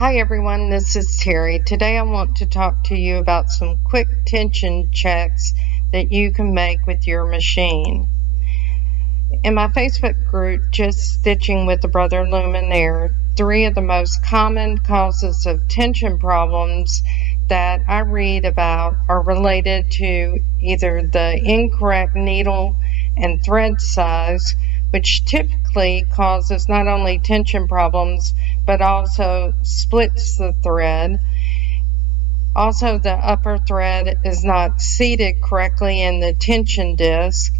Hi everyone, this is Terry. Today I want to talk to you about some quick tension checks that you can make with your machine. In my Facebook group, Just Stitching with the Brother Luminaire, 3 of the most common causes of tension problems that I read about are related to either the incorrect needle and thread size, which typically causes not only tension problems but also splits the thread. Also, the upper thread is not seated correctly in the tension disc,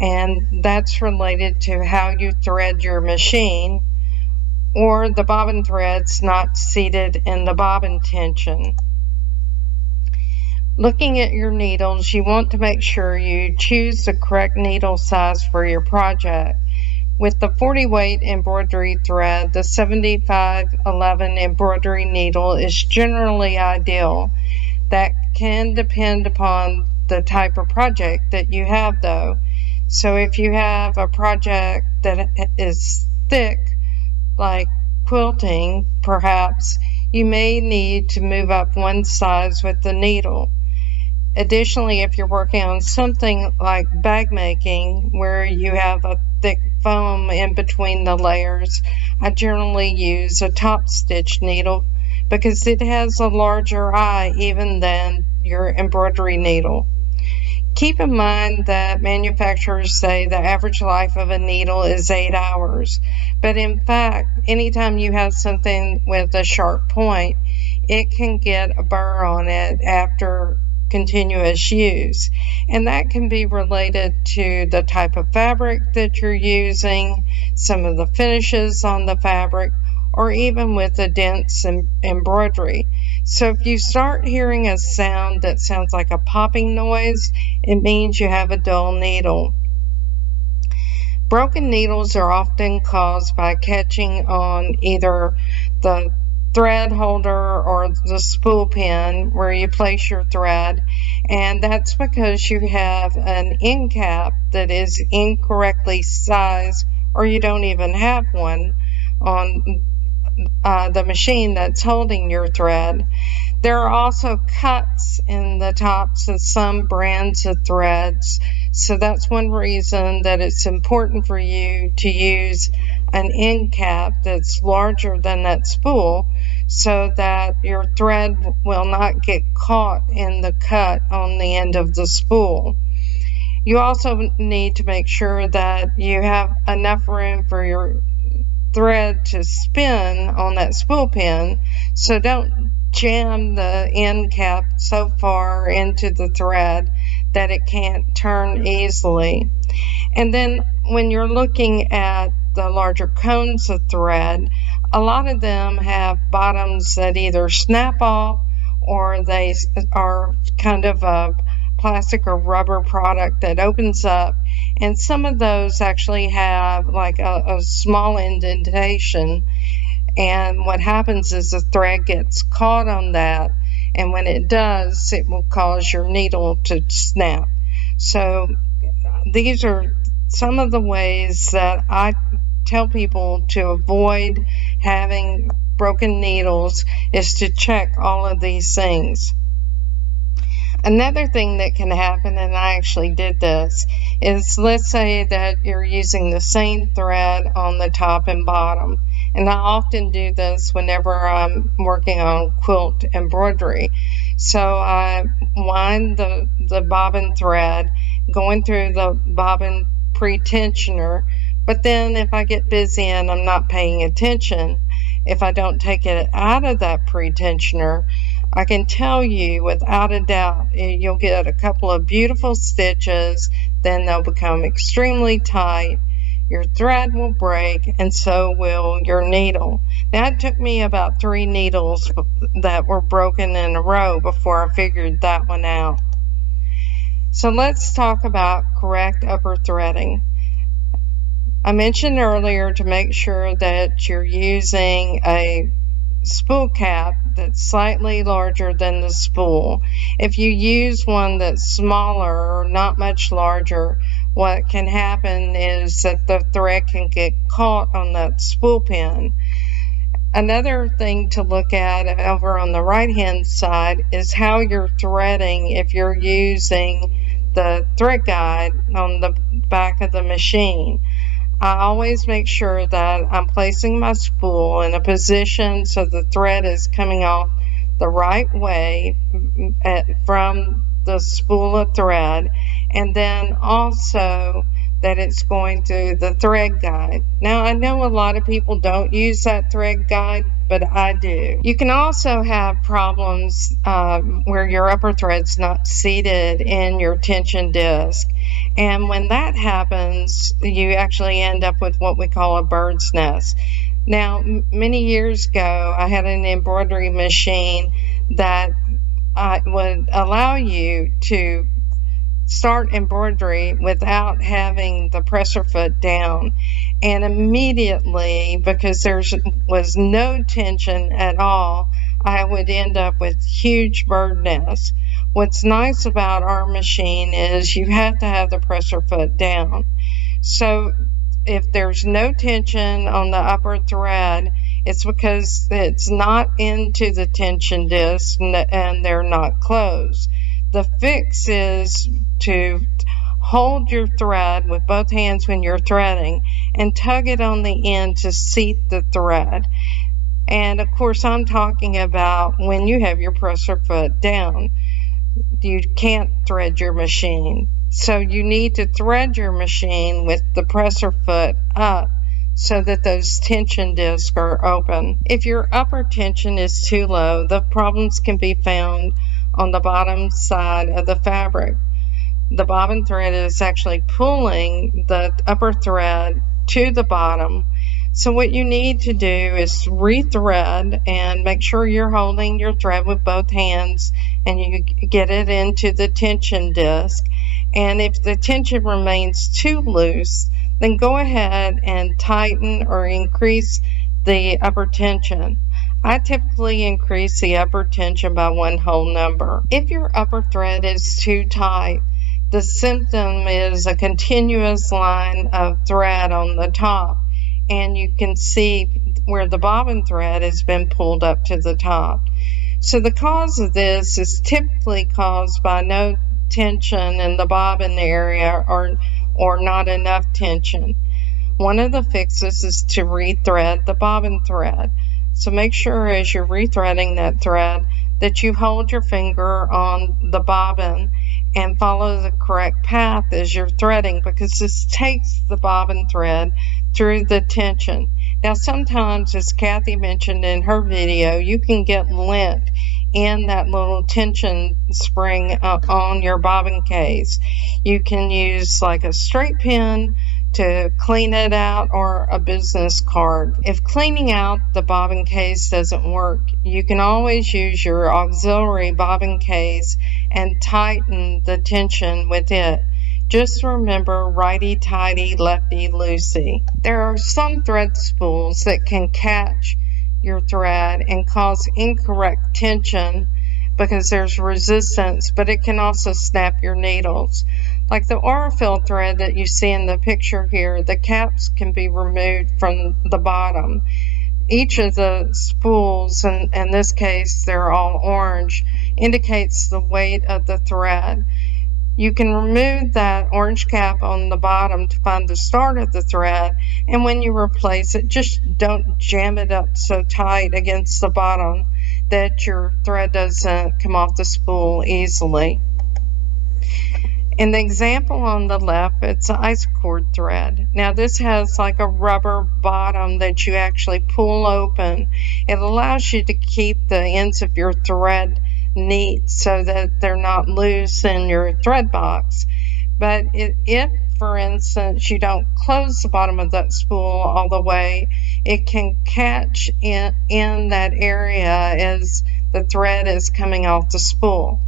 and that's related to how you thread your machine, or the bobbin thread's not seated in the bobbin tension. Looking at your needles, you want to make sure you choose the correct needle size for your project. With the 40 weight embroidery thread, the 7511 embroidery needle is generally ideal. That can depend upon the type of project that you have, though. So if you have a project that is thick, like quilting, perhaps you may need to move up one size with the needle. Additionally, if you're working on something like bag making, where you have a thick foam in between the layers, I generally use a top stitch needle because it has a larger eye even than your embroidery needle. Keep in mind that manufacturers say the average life of a needle is 8 hours, but in fact, anytime you have something with a sharp point, it can get a burr on it after continuous use, and that can be related to the type of fabric that you're using, some of the finishes on the fabric, or even with the dense embroidery. So if you start hearing a sound that sounds like a popping noise, it means you have a dull needle. Broken needles are often caused by catching on either the thread holder or the spool pin where you place your thread, and that's because you have an end cap that is incorrectly sized, or you don't even have one on the machine that's holding your thread. There are also cuts in the tops of some brands of threads, so that's one reason that it's important for you to use an end cap that's larger than that spool so that your thread will not get caught in the cut on the end of the spool. You also need to make sure that you have enough room for your thread to spin on that spool pin, so don't jam the end cap so far into the thread that it can't turn easily. And then when you're looking at the larger cones of thread, a lot of them have bottoms that either snap off or they are kind of a plastic or rubber product that opens up, and some of those actually have like a small indentation, and what happens is the thread gets caught on that, and when it does, it will cause your needle to snap. So these are some of the ways that I tell people to avoid having broken needles, is to check all of these things. Another thing that can happen, and I actually did this, is let's say that you're using the same thread on the top and bottom. And I often do this whenever I'm working on quilt embroidery. So I wind the bobbin thread going through the bobbin pre-tensioner, but then if I get busy and I'm not paying attention, if I don't take it out of that pre-tensioner, I can tell you without a doubt you'll get a couple of beautiful stitches, then they'll become extremely tight, your thread will break, and so will your needle. That took me about 3 needles that were broken in a row before I figured that one out. So let's talk about correct upper threading. I mentioned earlier to make sure that you're using a spool cap that's slightly larger than the spool. If you use one that's smaller or not much larger, what can happen is that the thread can get caught on that spool pin. Another thing to look at over on the right hand side is how you're threading if you're using the thread guide on the back of the machine. I always make sure that I'm placing my spool in a position so the thread is coming off the right way from the spool of thread, and then also that it's going through the thread guide. Now, I know a lot of people don't use that thread guide, but I do. You can also have problems where your upper thread's not seated in your tension disc. And when that happens, you actually end up with what we call a bird's nest. Now, many years ago, I had an embroidery machine that would allow you to start embroidery without having the presser foot down. And immediately, because there was no tension at all, I would end up with huge bird nests. What's nice about our machine is you have to have the presser foot down. So if there's no tension on the upper thread, it's because it's not into the tension disc and they're not closed. The fix is to hold your thread with both hands when you're threading and tug it on the end to seat the thread. And of course, I'm talking about when you have your presser foot down. You can't thread your machine. So you need to thread your machine with the presser foot up so that those tension discs are open. If your upper tension is too low, the problems can be found on the bottom side of the fabric. The bobbin thread is actually pulling the upper thread to the bottom. So what you need to do is rethread and make sure you're holding your thread with both hands and you get it into the tension disc. And if the tension remains too loose, then go ahead and tighten or increase the upper tension. I typically increase the upper tension by one whole number. If your upper thread is too tight, the symptom is a continuous line of thread on the top, and you can see where the bobbin thread has been pulled up to the top. So the cause of this is typically caused by no tension in the bobbin area or not enough tension. One of the fixes is to rethread the bobbin thread. So make sure as you're rethreading that thread that you hold your finger on the bobbin and follow the correct path as you're threading, because this takes the bobbin thread through the tension. Now sometimes, as Kathy mentioned in her video, you can get lint in that little tension spring on your bobbin case. You can use like a straight pin to clean it out or a business card. If cleaning out the bobbin case doesn't work, you can always use your auxiliary bobbin case and tighten the tension with it. Just remember, righty-tighty, lefty-loosey. There are some thread spools that can catch your thread and cause incorrect tension because there's resistance, but it can also snap your needles. Like the Aurifil thread that you see in the picture here, the caps can be removed from the bottom. Each of the spools, and in this case they're all orange, indicates the weight of the thread. You can remove that orange cap on the bottom to find the start of the thread, and when you replace it, just don't jam it up so tight against the bottom that your thread doesn't come off the spool easily. In the example on the left, it's an ice cord thread. Now this has like a rubber bottom that you actually pull open. It allows you to keep the ends of your thread neat so that they're not loose in your thread box. But if, for instance, you don't close the bottom of that spool all the way, it can catch in that area as the thread is coming off the spool.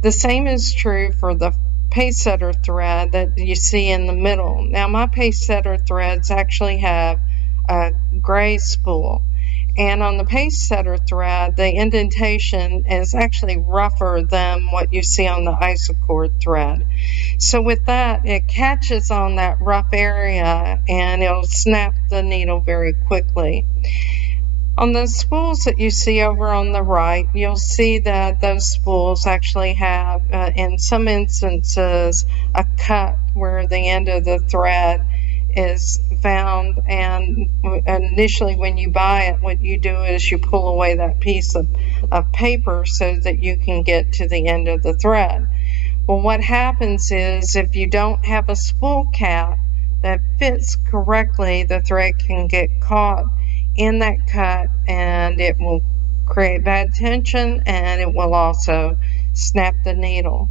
The same is true for the pace setter thread that you see in the middle. Now my pace setter threads actually have a gray spool, and on the pace setter thread the indentation is actually rougher than what you see on the isocord thread. So with that, it catches on that rough area and it'll snap the needle very quickly. On the spools that you see over on the right, you'll see that those spools actually have, in some instances, a cut where the end of the thread is found. And initially, when you buy it, what you do is you pull away that piece of paper so that you can get to the end of the thread. Well, what happens is if you don't have a spool cap that fits correctly, the thread can get caught in that cut and it will create bad tension, and it will also snap the needle.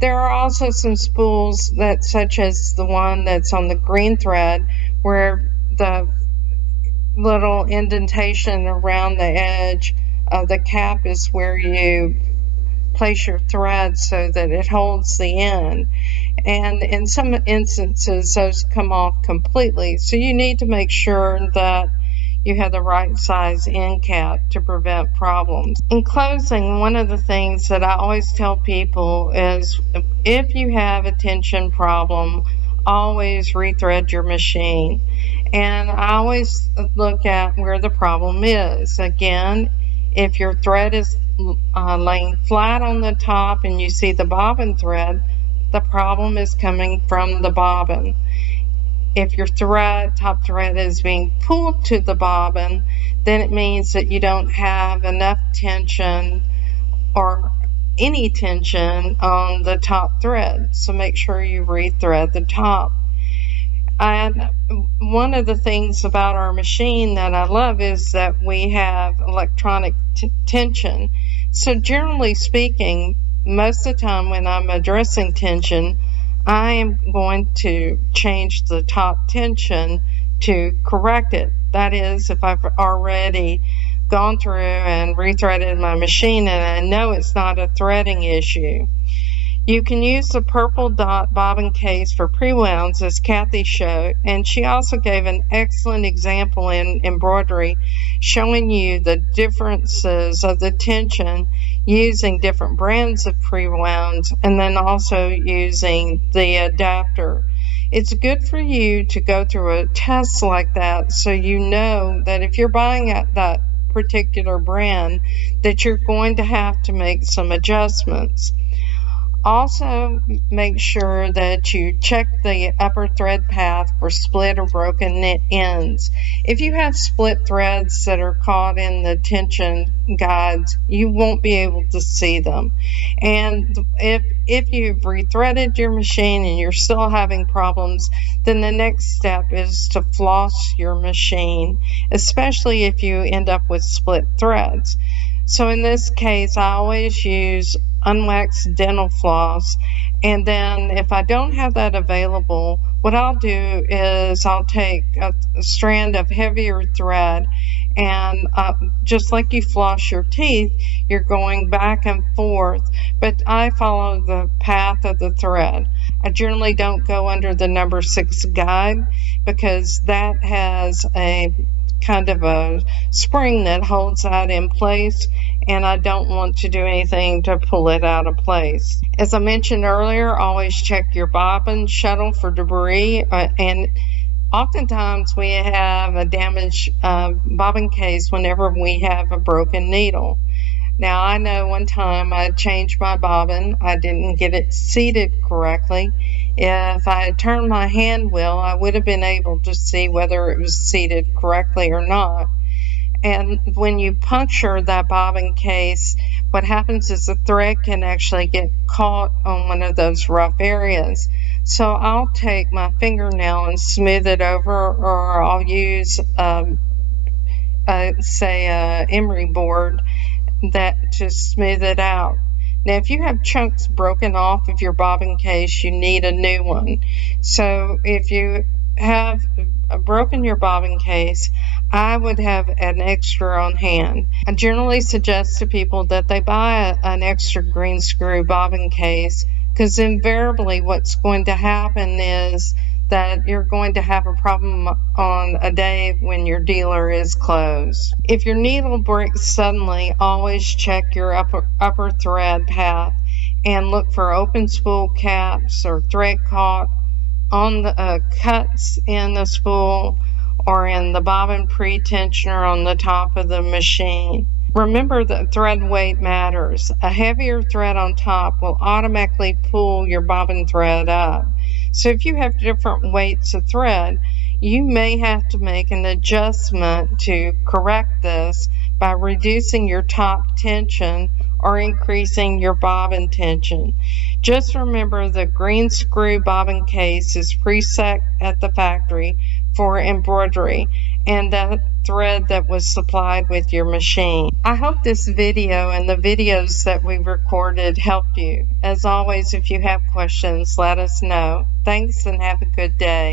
There are also some spools that, such as the one that's on the green thread, where the little indentation around the edge of the cap is where you place your thread so that it holds the end. And in some instances, those come off completely. So you need to make sure that you have the right size end cap to prevent problems. In closing, one of the things that I always tell people is if you have a tension problem, always rethread your machine. And I always look at where the problem is. Again, if your thread is laying flat on the top and you see the bobbin thread, the problem is coming from the bobbin. If your top thread is being pulled to the bobbin, then it means that you don't have enough tension or any tension on the top thread. So make sure you rethread the top. And one of the things about our machine that I love is that we have electronic tension. So generally speaking, most of the time when I'm addressing tension, I am going to change the top tension to correct it. That is, if I've already gone through and rethreaded my machine and I know it's not a threading issue. You can use the purple dot bobbin case for pre-wounds, as Kathy showed, and she also gave an excellent example in embroidery showing you the differences of the tension using different brands of pre-wounds and then also using the adapter. It's good for you to go through a test like that so you know that if you're buying at that particular brand that you're going to have to make some adjustments. Also, make sure that you check the upper thread path for split or broken ends. If you have split threads that are caught in the tension guides, you won't be able to see them. And if you've rethreaded your machine and you're still having problems, then the next step is to floss your machine, especially if you end up with split threads. So in this case, I always use unwaxed dental floss, and then if I don't have that available, what I'll do is I'll take a strand of heavier thread, and just like you floss your teeth, you're going back and forth, but I follow the path of the thread. I generally don't go under the number 6 guide because that has a kind of a spring that holds that in place, and I don't want to do anything to pull it out of place. As I mentioned earlier, always check your bobbin shuttle for debris, and oftentimes we have a damaged bobbin case whenever we have a broken needle. Now, I know one time I changed my bobbin. I didn't get it seated correctly. If I had turned my hand wheel, I would have been able to see whether it was seated correctly or not. And when you puncture that bobbin case, what happens is the thread can actually get caught on one of those rough areas. So I'll take my fingernail and smooth it over, or I'll use, say, a emery board that to smooth it out. Now, if you have chunks broken off of your bobbin case, you need a new one. So if you have broken your bobbin case, I would have an extra on hand. I generally suggest to people that they buy an extra green screw bobbin case, because invariably what's going to happen is that you're going to have a problem on a day when your dealer is closed. If your needle breaks suddenly, always check your upper thread path and look for open spool caps or thread caught on the cuts in the spool, or in the bobbin pre-tensioner on the top of the machine. Remember that thread weight matters. A heavier thread on top will automatically pull your bobbin thread up. So if you have different weights of thread, you may have to make an adjustment to correct this by reducing your top tension or increasing your bobbin tension. Just remember the green screw bobbin case is preset at the factory for embroidery and the thread that was supplied with your machine. I hope this video and the videos that we recorded helped you. As always, if you have questions, let us know. Thanks and have a good day.